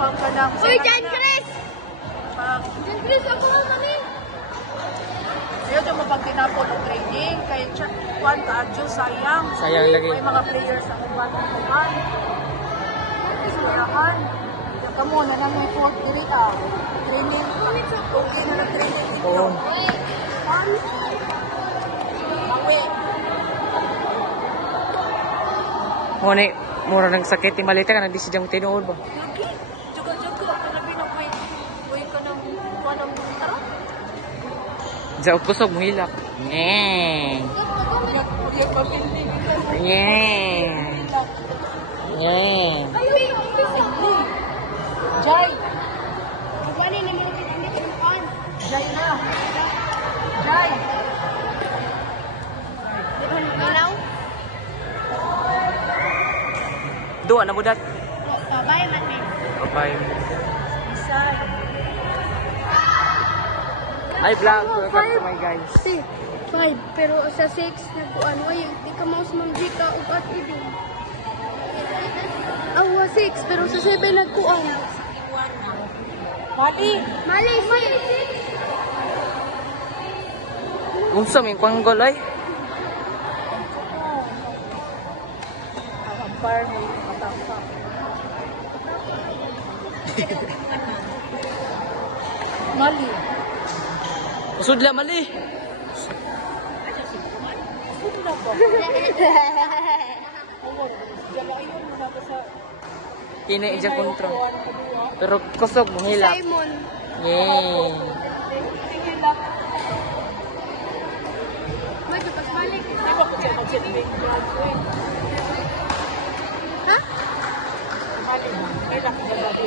pang kanang. Uy, Jan Chris! Jan Chris, ako nga kami. Ayaw dyan mapagtinapon ng training. Kaya kuwan ka, adyo, sayang. Sayang lagi. May mga players sa uban ng uban. Isurahan. Yung kamo na nang may fault diri training. Okay na ng training dito. Oo. Awi. Muna, mura ng sakit. Malita ka, nagdi siya tinuod ba? Lagi. Jaga-jaga. Kanabi na may ka ng panang tara. Diyan kusog mo hilak. Nyeng. Nyeng. Nyeng. Jai. Gani na mo pinamit ang pan. Jai na. Jai. Ilaw? Dua na budak. Babay man ni. Bye. Isay. Ay, vlog. Welcome to my guys. 5 pero sa 6 nagkuan way di ka mouse mang ka upat idi. Awa 6 pero sa 7 nagkuan. Mali. Mali. Unsa may kwanggol ay? Ampar mo matapa. Mali. Usudla mali. Sudla ba? Awon. Jalayon mo na ba sa Kina ija kontro. Pero kusog mo hilak. Simon. Nyeng. tingin lang. Medyo pas balik. Di ba kung siya mag-sitting? Ha? Mali. Ay, nakagabi.